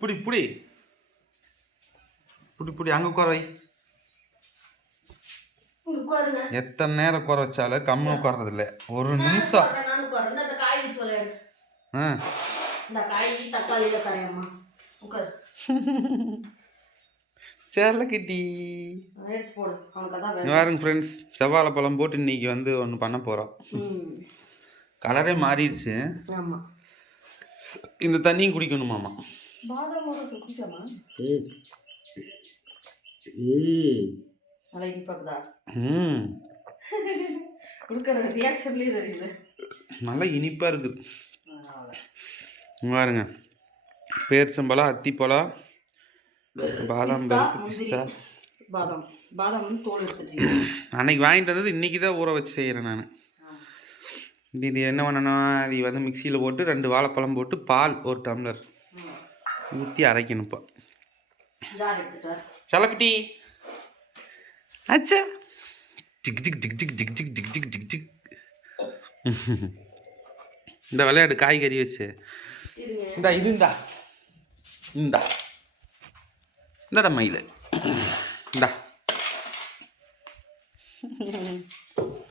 புடி புடி. புடி புடி. அங்கே குறை எத்தனை நேரம் குறைச்சாலும் கம்முன்னு குறதில்ல ஒரு நிமிஷம். சேரல கிட்டி பாருங்க ஃப்ரெண்ட்ஸ் செவ்வாழை பழம் போட்டு இன்னைக்கு வந்து ஒன்று பண்ண போகிறோம் கலரே மாறிடுச்சு. ஆமா. இந்த தண்ணியும் குடிக்கணுமாமா பாதாம் நல்லா இனிப்பாக்குதா ம். கொடுக்குற ரியாக்ஷன்லேயே தெரியுது நல்லா இனிப்பாக இருக்குது பாருங்க. பேரிச்சம்பழம் அத்திப்பழம் பாதாம் பிஸ்தா, பருப்பு முந்திரி, பிஸ்தா. பாதாம். பாதாம் வந்து தோல் எடுத்துட்டீங்க. அன்னைக்கு வாங்கிட்டு வந்தது இன்னைக்கு தான் ஊற வச்சு செய்கிறேன் நான். இது என்ன பண்ணணும் அது வந்து மிக்சியில் போட்டு ரெண்டு வாழைப்பழம் போட்டு பால் ஒரு டம்ளர் ஊற்றி அரைக்கணும் இப்போ. சலக்குட்டி. அச்சா. Tick tick tick tick tick tick tick tick tick tick இந்த விளையாடு காய்கறி வச்சு. இந்தா இது இந்தா. இந்தா. இந்தடா மயில். இந்தா.